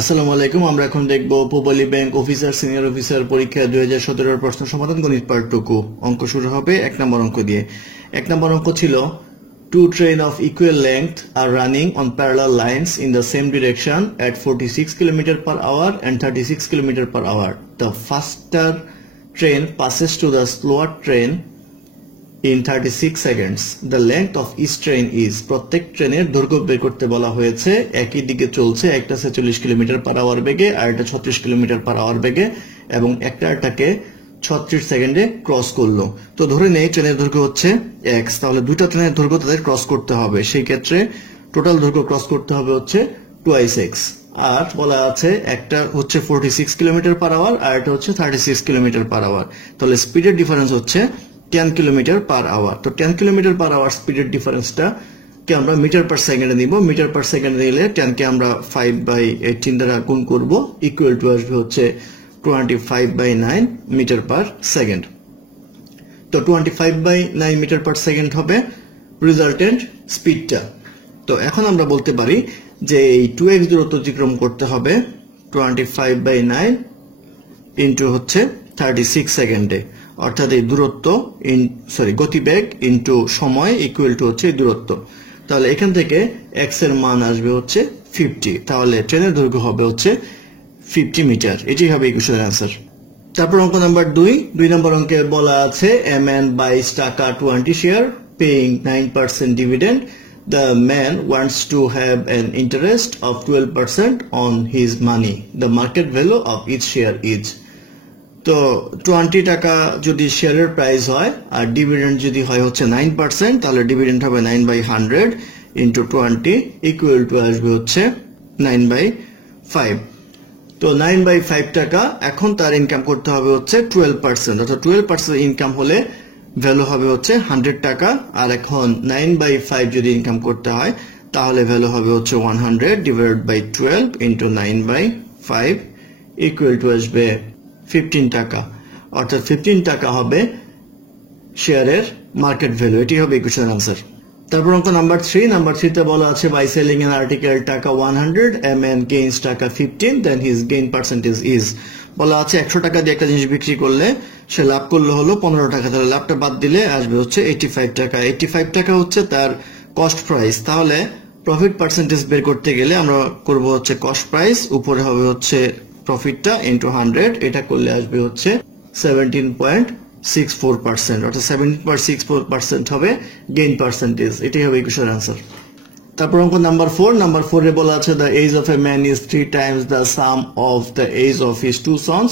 আসসালামু আলাইকুম। আমরা এখন দেখব Pubali bank officer senior officer পরীক্ষা 2017 এর প্রশ্ন সমাধান গণিত পার্ট 2। অঙ্ক শুরু হবে 1 নম্বর অঙ্ক দিয়ে। 1 নম্বর অঙ্ক ছিল two train of equal length are running on parallel lines in the same direction at 46 km per hour and 36 km per hour. The faster train passes to the slower train in 36 seconds. The length of each train is প্রত্যেক ট্রেনের দৈর্ঘ্য বের করতে বলা হয়েছে। একই দিকে চলছে, একটা 46 কিলোমিটার পার আওয়ার বেগে আর একটা 36 কিলোমিটার পার আওয়ার বেগে, এবং একটাকে 36 সেকেন্ডে ক্রস করলো। তো ধরে নেই ট্রেনের দৈর্ঘ্য হচ্ছে x, তাহলে দুইটা ট্রেনের দৈর্ঘ্য তাদের ক্রস করতে হবে। সেই ক্ষেত্রে টোটাল দৈর্ঘ্য ক্রস করতে হবে হচ্ছে 2x। আর বলা আছে একটা হচ্ছে 46 কিলোমিটার পার আওয়ার আর একটা হচ্ছে 36 কিলোমিটার পার আওয়ার। তাহলে স্পিডের ডিফারেন্স হচ্ছে 10 কিলোমিটার পার আওয়ার। তো 10 কিলোমিটার পার আওয়ার স্পিডের ডিফারেন্সটা কে আমরা মিটার পার সেকেন্ডে নিব। মিটার পার সেকেন্ডে নিলে 10 কে আমরা 5/18 দ্বারা গুণ করব, ইকুয়াল টু আসবে হচ্ছে 25/9 মিটার পার সেকেন্ড। তো 25/9 মিটার পার সেকেন্ড হবে রেজাল্টেন্ট স্পিডটা। তো এখন আমরা বলতে পারি যে এই 2x দূরত্ব অতিক্রম করতে হবে 25/9 ইন্টু হচ্ছে 36 সেকেন্ডে, অর্থাৎ এই দূরত্ব গতিবেগ ইন্টু সময় ইকুয়াল টু হচ্ছে দূরত্ব। তাহলে এখান থেকে x এর মান আসবে হচ্ছে 50, তাহলে ট্রেনের দৈর্ঘ্য হবে হচ্ছে 50 মিটার। এটি হবে এই কোশ্চেনের आंसर। তারপর অঙ্ক নাম্বার 2 নম্বর অঙ্কে বলা আছে a man buys টাকা 20 share paying 9% dividend. The man wants to have an interest of 12% on his money. The market value of each share is. তো 20 টাকা যদি শেয়ারের প্রাইস হয় আর ডিভিডেন্ড যদি হয় হচ্ছে 9%, তাহলে ডিভিডেন্ড হবে 9/100 ইন্টু 20 ইকুয়াল টু আসবে হচ্ছে 9/5। তো 9/5 টাকা, এখন তার ইনকাম করতে হবে হচ্ছে 12%, অর্থাৎ 12% ইনকাম হলে ভ্যালু হবে হচ্ছে 100 টাকা। আর এখন 9/5 যদি ইনকাম করতে হয় তাহলে ভ্যালু হবে হচ্ছে 100 divided by 12 into 9/5 equal to আসবে 15 টাকা, অর্থাৎ 15 টাকা হবে শেয়ারের মার্কেট ভ্যালু। এটি হবে কোশ্চেনের आंसर। তারপর অঙ্ক নাম্বার 3 তে বলা আছে বাই সেলিং এন আর্টিকেল টাকা 100 a man gains টাকা 15, then his gain percentage is। বলা আছে 100 টাকা দিয়ে একটা জিনিস বিক্রি করলে সে লাভ করলো হলো 15 টাকা, তাহলে লাভটা বাদ দিলে আসবে হচ্ছে 85 টাকা। 85 টাকা হচ্ছে তার কস্ট প্রাইস। তাহলে প্রফিট পার্সেন্টেজ বের করতে গেলে আমরা করব হচ্ছে কস্ট প্রাইস, উপরে হবে হচ্ছে প্রফিটটা ইন্টু 100, এটা করলে আসবে হচ্ছে 17.64%, অর্থাৎ 17.64% হবে গেইন পার্সেন্টেজ। এটাই হবে কোশ্চেনের आंसर। তারপর অঙ্ক নাম্বার 4 এ বলা আছে the age of a man is 3 times the sum of the age of his 2 sons.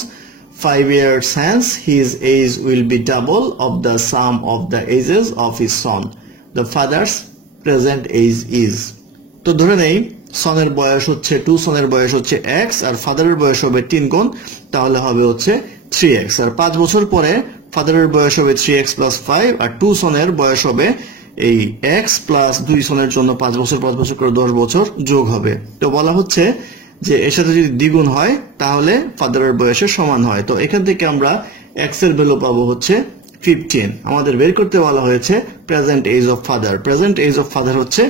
5 years hence his age will be double of the sum of the ages of his son. The father's present age is। তো ধরে নেই সনের বয়স হচ্ছে 2, সনের বয়স হচ্ছে x আর ফাদারের বয়স হবে 3 গুণ, তাহলে হবে হচ্ছে 3x। আর 5 বছর পরে ফাদারের বয়স হবে 3x প্লাস 5 আর 2 সনের বয়স হবে এই x প্লাস 2 সনের জন্য 5 বছর করে 10 বছর যোগ হবে। তো বলা হচ্ছে যে এর সাথে যদি দ্বিগুণ হয় তাহলে ফাদারের বয়সের সমান হয়। তো এখান থেকে আমরা x এর ভ্যালু পাবো হচ্ছে 15। আমাদের বের করতে বলা হয়েছে present age of father. Present age of father হচ্ছে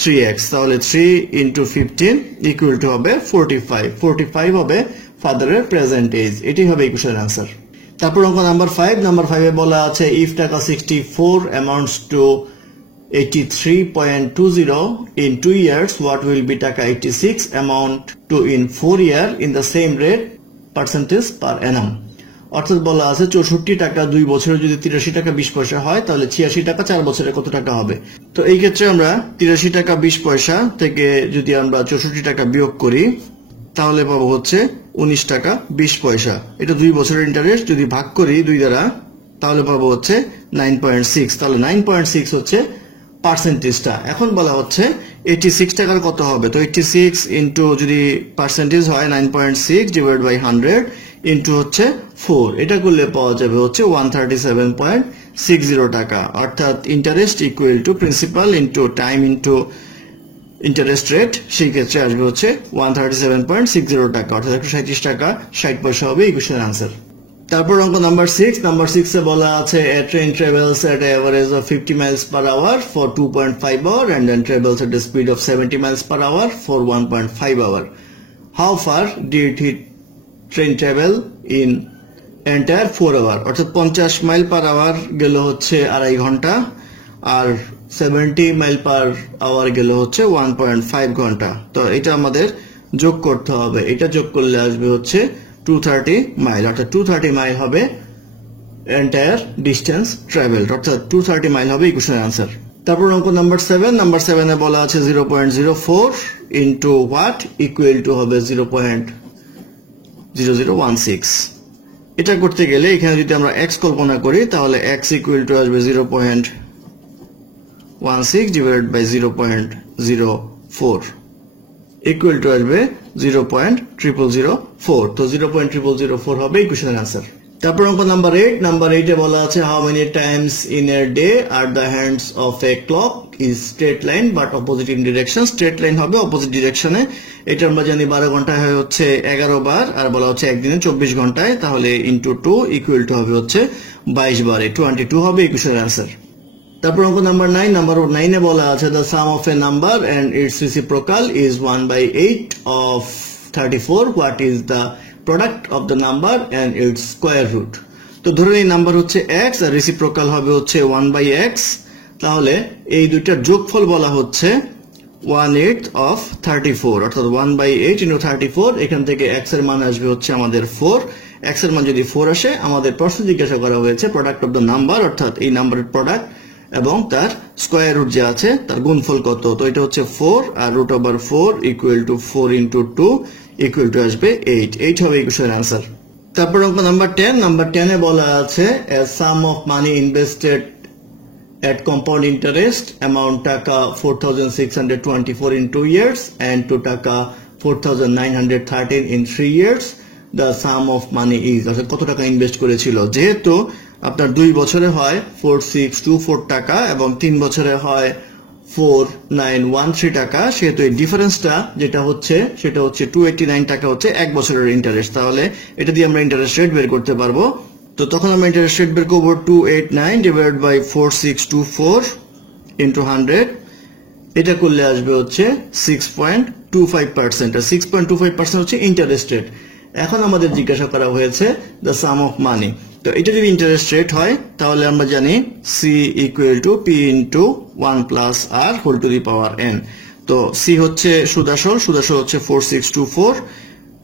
3x, তাহলে 3 ইন্টু 15 ইকুয়াল টু হবে 45। 45 হবে ফাদারের প্রেজেন্ট এজ। এটি হবে এই কোশ্চেনের आंसर। তারপর অঙ্ক নাম্বার 5 এ বলা আছে ইফ টাকা 64 amounts to 83.20 in 2 years, what will be টাকা 86 amount to in 4 year in the same rate percentage per annum। অর্থাৎ বলা আছে 64 টাকা 2 বছরে যদি 83 টাকা 20 পয়সা হয় তাহলে 86 টাকা 4 বছরে কত টাকা হবে। তো এই ক্ষেত্রে আমরা 83 টাকা 20 পয়সা থেকে যদি আমরা 64 টাকা বিয়োগ করি তাহলে পাবো হচ্ছে 19 টাকা 20 পয়সা। এটা 2 বছরের ইন্টারেস্ট, যদি ভাগ করি 2 দ্বারা তাহলে পাবো হচ্ছে 9.6। তাহলে 9.6 হচ্ছে পার্সেন্টেজটা। এখন বলা হচ্ছে 86 টাকার কত হবে। তো 86 ইন্টু যদি পার্সেন্টেজ হয় 9.6 ডিভাইড বাই 100 ইন্টু হচ্ছে 4, এটা করলে পাওয়া যাবে হচ্ছে 137.60 টাকা। অর্থাৎ interest equal to principal into time into interest rate, সেই ক্ষেত্রে আসবে হচ্ছে 137.60 টাকা, অর্থাৎ 137 টাকা 60 পয়সা হবে এই কোশ্চেনের आंसर। তারপর অঙ্ক নাম্বার 6 এ বলা আছে a train travels at an average of 50 miles per hour for 2.5 hour and then travels at a speed of 70 miles per hour for 1.5 hour. How far did he train travel in entire 4 hour, অর্থাৎ 50 mile per hour গেল হচ্ছে 2.5 ঘন্টা, আর 70 mile per hour গেল হচ্ছে 1.5 ঘন্টা। তো এটা আমাদের যোগ করতে হবে, এটা যোগ করলে আসবে হচ্ছে 230 মাইল, অর্থাৎ 230 মাইল হবে এন্টায়ার ডিস্টেন্স ট্রাভেলড, অর্থাৎ 230 মাইল হবে ইকুয়েশনের আনসার। তারপর অঙ্ক নাম্বার 7, নাম্বার 7 এ বলা আছে 0.04 ইন্টু হোয়াট ইকুয়াল টু হবে 0.0016। এটা করতে গেলে এখানে যদি আমরা x কল্পনা করি তাহলে x ইকুয়াল টু আসবে 0.16 ডিভাইডেড বাই 0.04 ইকুয়াল টু আসবে 0.0004। তো 0.0004 হবে ইকুয়েশনের আনসার। তারপর অঙ্ক নাম্বার 8, নাম্বার 8 এ বলা আছে how many Times in a day are the hands of A clock is straight line but opposite in direction. Straight line হবে অপোজিট ডিরেকশনে। এটা আমরা জানি 12 ঘন্টায় হয় হচ্ছে 11 বার, আর বলা হচ্ছে একদিনে 24 ঘন্টায়, তাহলে ইন্টু 2 ইকুয়াল টু হবে হচ্ছে 22 বারে, 22 হবে ইকুয়েশনের আনসার। তারপর অঙ্ক নাম্বার 9, নাম্বার 9 এ বলা আছে the sum of a number and its reciprocal is 1/8 of 34. What is the product of the number and its square root? তো ধরুন এই নাম্বার হচ্ছে x আর রেসিপ্রোকাল হবে হচ্ছে 1/x, তাহলে এই দুইটার যোগফল বলা হচ্ছে 1/8 of 34, অর্থাৎ 1/8 into 34। এখান থেকে x এর মান আসবে হচ্ছে আমাদের 4। x এর মান যদি 4 আসে, আমাদের প্রশ্ন জিজ্ঞাসা করা হয়েছে প্রোডাক্ট অফ দ্য নাম্বার, অর্থাৎ এই নাম্বারের প্রোডাক্ট এবং তার স্কয়ার রুট যে আছে তার গুণফল কত। তো এটা হচ্ছে 4 আর root over 4 equal to 4 into 2 equal to আসবে 8। 8 হবে ইকুয়েশনের আনসার। তারপর অঙ্ক নাম্বার 10, নাম্বার 10 এ বলা আছে a sum of money invested at compound interest amount টাকা 4624 in 2 years and to টাকা 4913 in 3 years. The sum of money is, অর্থাৎ কত টাকা ইনভেস্ট করেছিল। যেহেতু আপনার 2 বছরে হয় 4624 টাকা এবং 3 বছরে হয় 4913 টাকা, সেহেতু এই ডিফারেন্সটা যেটা হচ্ছে সেটা হচ্ছে 289 টাকা হচ্ছে 1 বছরের ইন্টারেস্ট। তাহলে এটা দিয়ে আমরা ইন্টারেস্ট রেট বের করতে পারবো। তো তখন আমরা ইন্টারেস্ট রেট বের করবো 289 ডিভাইডেড বাই 4624 ইন্টু 100। এটা করলে আসবে হচ্ছে 6.25%, আর 6.25% হচ্ছে ইন্টারেস্ট রেট। এখন আমাদের জিজ্ঞাসা করা হয়েছে দ্য সাম অফ মানি। তো এটা যদি ইন্টারেস্ট রেট হয় তাহলে আমরা জানি c equal to p into 1 plus r whole to the power n। তো c হচ্ছে সুদাসল, সুদাসল হচ্ছে 4624,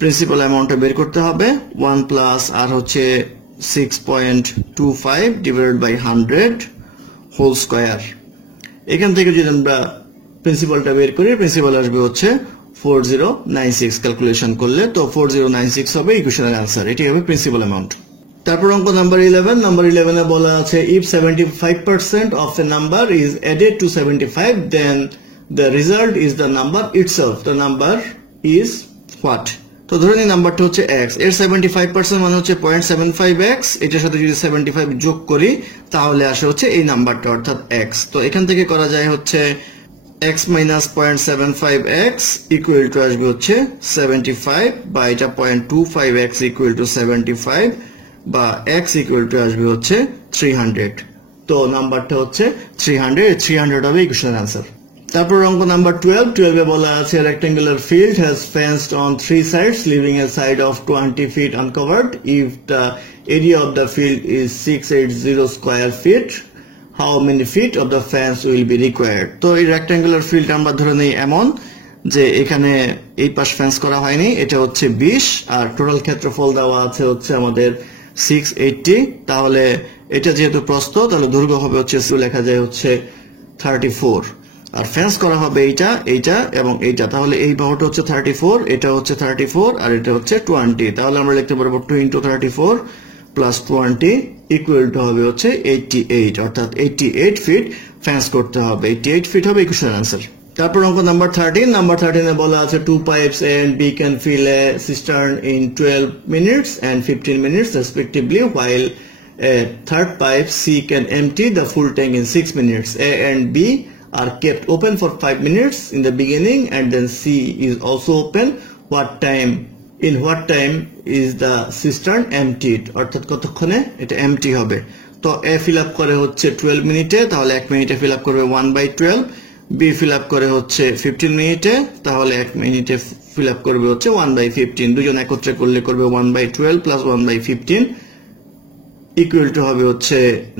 প্রিন্সিপাল অ্যামাউন্টটা বের করতে হবে। 1 প্লাস r হচ্ছে 6.25 ডিভাইডেড বাই 100 হোল স্কয়ার। এখান থেকে যদি আমরা প্রিন্সিপালটা বের করি, প্রিন্সিপাল আসবে হচ্ছে 4096 ক্যালকুলেশন করলে। তো 4096 হবে ইকুয়েশনের আনসার, এটি হবে প্রিন্সিপাল অ্যামাউন্ট। তারপর অঙ্ক নাম্বার 11, নাম্বার 11 এ বলা আছে if 75% of a number is added to 75 then the result is the number itself. The number is what? তো ধরে নিই নাম্বারটা হচ্ছে x, এর 75% মানে হচ্ছে 0.75x, এটার সাথে যদি 75 যোগ করি তাহলে আসে হচ্ছে এই নাম্বারটা অর্থাৎ x। তো এখান থেকে করা যায় হচ্ছে x minus 0.75x equal to আসবে হচ্ছে 75 বা এটা 0.25x equal to 75 বা x equal to আসবে হচ্ছে 300। তো নাম্বারটা হচ্ছে 300 হবে ইকুয়েশনের আনসার। তারপর অঙ্ক নাম্বার 12 এ বলা আছে rectangular field has fenced on 3 sides leaving a side of 20 feet uncovered. If the area of the field is 680 square feet, how many feet of the fence will be required? তো এই rectangular field আমরা ধরে নেই এমন যে এখানে এই পাশ fence করা হয়নি, এটা হচ্ছে 20 আর টোটাল ক্ষেত্রফল দেওয়া আছে হচ্ছে আমাদের 680। তাহলে এটা যেহেতু প্রস্থ তাহলে দৈর্ঘ্য হবে হচ্ছে লেখা যায় হচ্ছে 34, আর ফেন্স করা হবে এইটা এবং এইটা। তাহলে এই বাহুটা হচ্ছে 34, এটা হচ্ছে 34 আর এটা হচ্ছে 20। তাহলে আমরা লিখতে পারবো 2 into 34 প্লাস 20 ইকুয়াল টু হবে হচ্ছে 88, অর্থাৎ 88 ফিট ফেন্স করতে হবে। 88 ফিট হবে ইকুয়েশনের আনসার। তারপর অঙ্ক নাম্বার 13, নাম্বার 13 এ বলা আছে 2 pipes A and B can fill a cistern in 12 minutes and 15 minutes respectively, while a third pipe C can empty the full tank in 6 minutes. A and B are kept open for 5 minutes in the beginning and then C is also open. In what time is the cistern emptied? অর্থাৎ কতক্ষণে এটা MT হবে। তো A fill up করে হচ্ছে 12 মিনিটে, তাহলে 1 মিনিটে ফিল আপ করবে 1/12। বি ফিল আপ করে হচ্ছে 15 মিনিটে, তাহলে 1 মিনিটে ফিল আপ করবে হচ্ছে 1/15। দুজন একত্রে করলে করবে 1/12 প্লাস 1/15 ইকুয়াল টু হবে হচ্ছে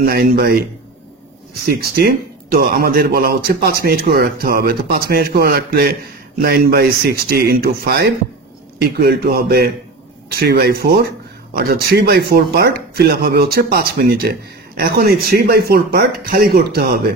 9/60। তো আমাদের বলা হচ্ছে 5 মিনিট করে রাখতে হবে। তো 5 মিনিট করে রাখলে 9/60 ইন্টু 5 ইকুয়াল টু হবে 3/4, অর্থাৎ 3/4 পার্ট ফিল আপ হবে হচ্ছে 5 মিনিটে। এখন এই 3/4 পার্ট খালি করতে হবে।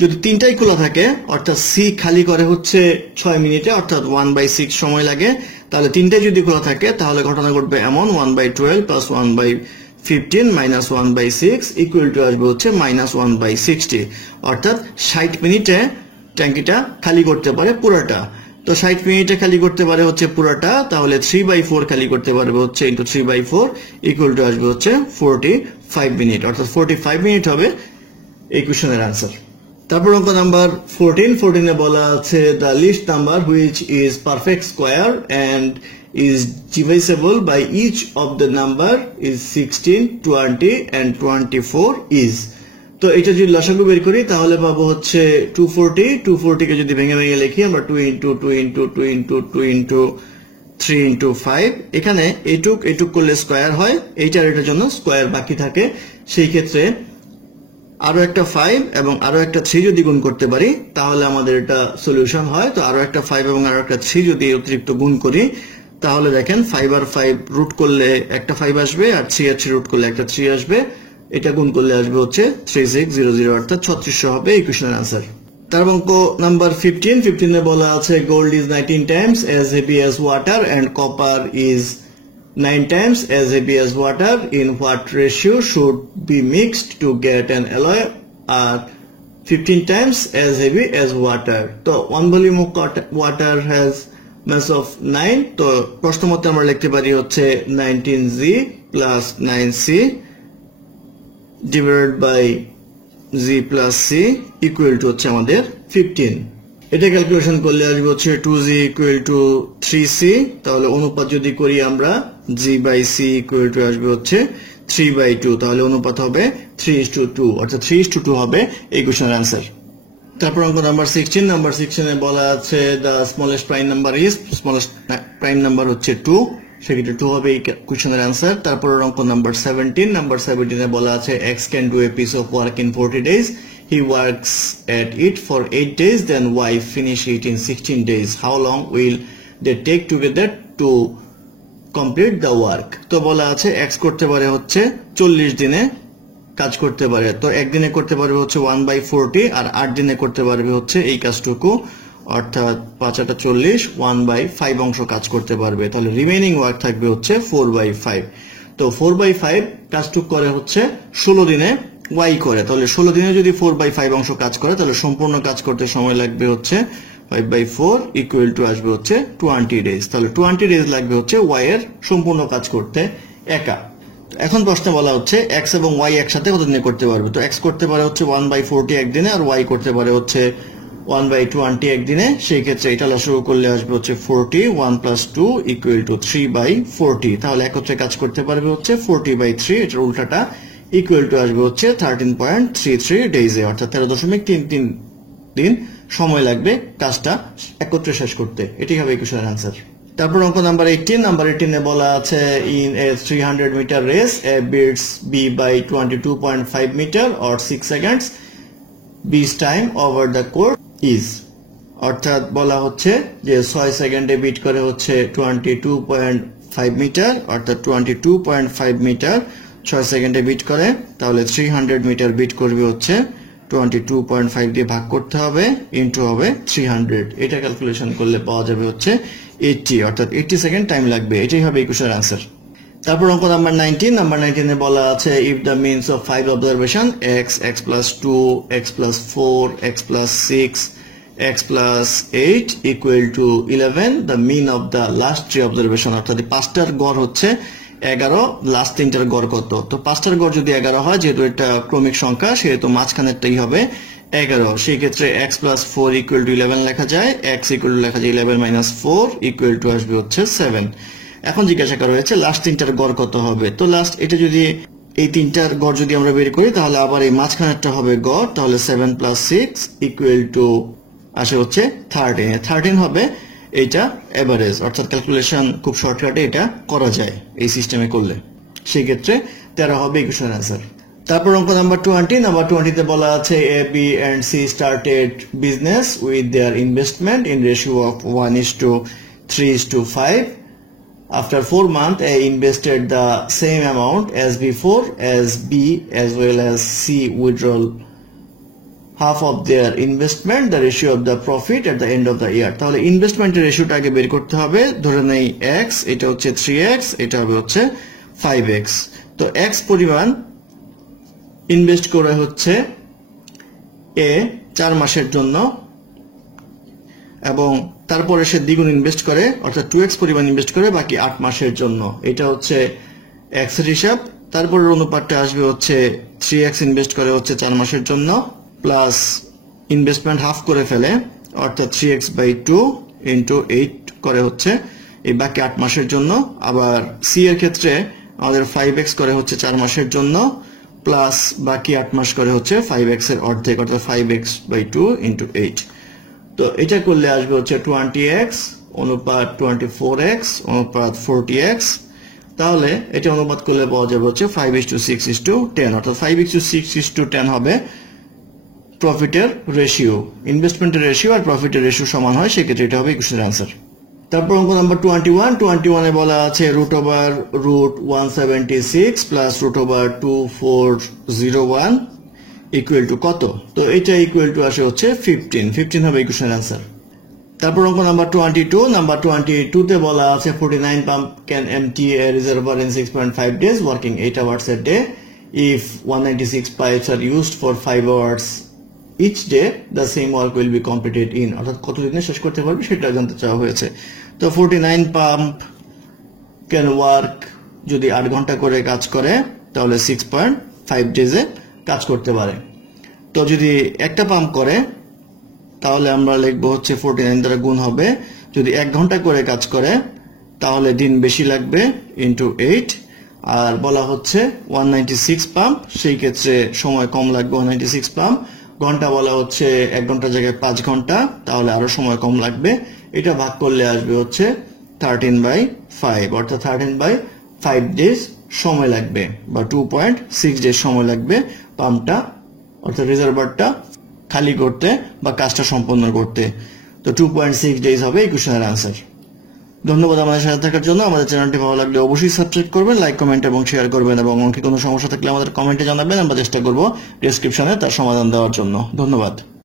যদি তিনটাই খোলা থাকে, অর্থাৎ সি খালি করে হচ্ছে 6 মিনিটে, অর্থাৎ 1/6 সময় লাগে, তাহলে তিনটাই যদি খোলা থাকে তাহলে ঘটনা ঘটবে এমন 1/12 প্লাস 1/15 মাইনাস 1/6 ইকুয়াল টু আসবে হচ্ছে -1/60, অর্থাৎ 60 মিনিটে ট্যাঙ্কিটা খালি করতে পারে পুরোটা। তো 60 মিনিটে খালি করতে পারে হচ্ছে পুরোটা, তাহলে 3/4 খালি করতে পারবে হচ্ছে ইন্টু 3/4 ইকুয়াল টু আসবে হচ্ছে 45 মিনিট, অর্থাৎ 45 মিনিট হবে এই কোশ্চেনের আনসার। তারপর অঙ্ক নাম্বার 14 বলা আছে the least number which is perfect square and is divisible by each of the number is 16, 20 and 24 is. তো এটা যদি লসাগু বের করি তাহলে পাবো হচ্ছে 240 কে যদি ভেঙে ভেঙে লিখি আমরা 2 into 2 into 2 into 2 into 3 into 5, এখানে এইটুক করলে স্কোয়ার হয়, এইটার এটার জন্য স্কোয়ার বাকি থাকে। সেই ক্ষেত্রে আরো একটা 5 এবং আরো একটা 3 যদি গুণ করতে পারি তাহলে আমাদের এটা সলিউশন হয়। তো আরো একটা 5 এবং আরো একটা 3 যদি অতিরিক্ত গুণ করি তাহলে দেখেন 5 আর 5 রুট করলে একটা 5 আসবে, আর 3 আর 3 রুট করলে একটা 3 আসবে, এটা গুণ করলে আসবে হচ্ছে 3600, অর্থাৎ 3600 হবে এই কোশ্চেনের আনসার। তারপর অঙ্ক নাম্বার 15 বলা আছে gold is 19 Times as heavy as water and copper is 9 times as heavy as water. In what ratio should be mixed to get an alloy are 15 times as heavy as water? তো 1 volume of water has mass of 9. তো প্রশ্ন মতে আমরা লিখতে পারি হচ্ছে 19g plus 9c divided by g plus c equal to হচ্ছে আমাদের 15। এটা ক্যালকুলেশন করলে আসবে হচ্ছে 2g equal to 3c, তাহলে অনুপাত যদি করি আমরা g by c equal to আসবে হচ্ছে 3/2, তাহলে অনুপাত হবে 3:2, অর্থাৎ 3:2 হবে এই কোশ্চেনের আনসার। তারপর অঙ্ক নাম্বার 16 এ বলা আছে the smallest prime number is, smallest prime number হচ্ছে 2, সেক্ষেত্রে 2 হবে এই কোশ্চেনের আনসার। তারপর অঙ্ক নাম্বার 17 এ বলা আছে x can do a piece of work in 40 days. He works at it for 8 days, then y finish it in 16 days. How long will they take together to complete the work? তো বলা আছে x করতে পারে হচ্ছে 40 দিনে কাজ করতে পারে। তো একদিনে করতে পারবে হচ্ছে 1/40, আর 8 দিনে করতে পারবে হচ্ছে এই কাজটুকু, অর্থাৎ 5 × 40 1/5 অংশ কাজ করতে পারবে। তাহলে রিমেইনিং ওয়ার্ক থাকবে হচ্ছে 4/5। তো 4/5 কাজটুকু করে হচ্ছে 16 দিনে y করে, তাহলে 16 দিনে যদি 4/5 অংশ কাজ করে তাহলে সম্পূর্ণ কাজ করতে সময় লাগবে হচ্ছে 5/4 ইকুয়াল টু আসবে হচ্ছে 20 ডেজ। তাহলে 20 ডেজ লাগবে হচ্ছে y এর সম্পূর্ণ কাজ করতে একা। এখন প্রশ্ন বলা হচ্ছে x এবং y একসাথে কতদিনে করতে পারবে? তো x করতে পারে হচ্ছে 1/40 একদিনে, আর y করতে পারে হচ্ছে 1/20 একদিনে। সেই ক্ষেত্রে এটা লসাগু করলে আসবে হচ্ছে 40, 1 + 2 ইকুয়াল টু 3/40, তাহলে একত্রে কাজ করতে পারবে হচ্ছে 40/3, এটার উল্টাটা ইকুয়াল টু আসবে হচ্ছে 13.33 ডেজে, অর্থাৎ 13.33 দিন সময় লাগবে কাজটা একত্রে শেষ করতে। এটি হবে এই কোশ্চেনের আনসার। তারপর অঙ্ক নাম্বার 18 এ বলা আছে in a 300 metre race A beats B by 22.5 metres or 6 seconds, B's time over the course is. অর্থাৎ বলা হচ্ছে যে 6 সেকেন্ডে বিট করে হচ্ছে 22.5 মিটার, অর্থাৎ 22.5 মিটার 6 সেকেন্ডে বিট করে, তাহলে 300 মিটার বিট করবে হচ্ছে 22.5 দিয়ে ভাগ করতে হবে, ইন্টু হবে 300। এটা ক্যালকুলেশন করলে পাওয়া যাবে হচ্ছে 80, অর্থাৎ 80 সেকেন্ড টাইম লাগবে। এটাই হবে এই কোশ্চেনের আনসার। তারপর অঙ্ক নাম্বার 19 এ বলা আছে if the means of 5 observation x, x + 2, x + 4, x + 6, x + 8 equal to 11, the mean of the last 3 observation, অর্থাৎ 5টার গড় হচ্ছে 11, লাস্ট 3টার গড় কত? তো 5টার গড় যদি 11 হয়, যেহেতু এটা ক্রমিক সংখ্যা সেহেতু মাঝখানেরটাই হবে 11। সেই ক্ষেত্রে x + 4 ইকুয়াল টু 11 লেখা যায়, x ইকুয়াল টু লেখা যায় 11 - 4 ইকুয়াল টু আসবে হচ্ছে 7। এখন জিজ্ঞাসা করা হয়েছে লাস্ট 3টার গড় কত হবে। তো লাস্ট এটা যদি এই তিনটার গড় যদি আমরা বের করি তাহলে আবার এই মাঝখানেরটা হবে গড়, তাহলে 7 + 6 আসে হচ্ছে 13। 13 হবে এইটা এভারেজ, অর্থাৎ ক্যালকুলেশন খুব শর্টকাটে এটা করা যায় এই সিস্টেমে করলে। সেই ক্ষেত্রে 13 হবে ইকুয়েশন অ্যান্সার। তারপর অঙ্ক নাম্বার 20। নাম্বার 20 তে বলা আছে A, B and C started business with their investment in ratio of 1:3:5. After 4 months, A invested the same amount as before, as B as well as C withdrew half of their investment, the ratio of the profit at the end of the year. তাহলে ইনভেস্টমেন্টের রেশিওটা আগে বের করতে হবে। ধরে নেই x, এটা হচ্ছে 3x, এটা হবে হচ্ছে 5x। তো x পরিমাণ ইনভেস্ট করে হচ্ছে A 4 মাসের জন্য, এবং তারপরে সে দ্বিগুণ ইনভেস্ট করে, অর্থাৎ 2x পরিমাণ ইনভেস্ট করে বাকি 8 মাসের জন্য। এটা হচ্ছে x এর হিসাব। তারপরের অনুপাতটা আসবে হচ্ছে 3x ইনভেস্ট করে হচ্ছে 4 মাসের জন্য, প্লাস ইনভেস্টমেন্ট হাফ করে ফেলে, অর্থাৎ 3x/2 × 8 করে হচ্ছে এই বাকি 8 মাসের জন্য। আবার C এর ক্ষেত্রে আমাদের 5x করে হচ্ছে 4 মাসের জন্য, প্লাস বাকি 8 মাস করে হচ্ছে 5x এর অর্ধেক, অর্থাৎ 5x/2 × 8। তো এটা করলে আসবে হচ্ছে 20x অনুপাত 24x অনুপাত 40x। তাহলে এটা অনুপাত করলে পাওয়া যাবে হচ্ছে 5:6:10, অর্থাৎ 5:6:10 হবে প্রফিটের রেশিও। ইনভেস্টমেন্টের রেশিও আর প্রফিটের রেশিও সমান হয়, সেক্ষেত্রে এটা হবে ইকুয়েশন অ্যান্সার। তারপর অঙ্ক নাম্বার 21 এ বলা আছে √176 প্লাস √2401 ইকুয়াল টু কত? তো এটা ইকুয়াল টু আসে হচ্ছে 15 হবে ইকুয়েশন অ্যান্সার। তারপর অঙ্ক নাম্বার 22 তে বলা আছে 49 pump can empty a reservoir in 6.5 days working 8 hours a day. If 196 pipes are used for 5 hours each day, the same work will be completed in, অর্থাৎ কতদিনে শেষ করতে পারবে সেটা জানতে চাওয়া হয়েছে। তো 49 pump can work যদি 8 ঘন্টা করে কাজ করে তাহলে 6.5 ডেজে কাজ করতে পারে। তো যদি একটা পাম্প করে তাহলে আমরা লিখবো হচ্ছে 49 দ্বারা গুণ হবে। যদি 1 ঘন্টা করে কাজ করে তাহলে দিন বেশি লাগবে ইন্টু 8। আর বলা হচ্ছে 196 পাম্প, সেই ক্ষেত্রে সময় কম লাগবে 196 পাম্প। ঘন্টা বলা হচ্ছে 1 ঘন্টার জায়গায় 5 ঘন্টা, তাহলে আরো সময় কম লাগবে। এটা ভাগ করলে আসবে হচ্ছে 13/5, অর্থাৎ 13/5 ডেজ সময় লাগবে, বা 2.6 ডেজ সময় লাগবে পাম্পটা অর্থাৎ রিজার্ভারটা খালি করতে বা কাজটা সম্পন্ন করতে। তো 2.6 ডেজ হবে ইকুয়েশনের আনসার। ধন্যবাদ আমাদের সাথে থাকার জন্য। আমাদের চ্যানেলটি ভালো লাগলে অবশ্যই সাবস্ক্রাইব করবেন, লাইক, কমেন্ট এবং শেয়ার করবেন, এবং অঙ্কে কোনো সমস্যা থাকলে আমাদের কমেন্টে জানাবেন। আমরা চেষ্টা করব ডেসক্রিপশনে তার সমাধান দেওয়ার জন্য। ধন্যবাদ।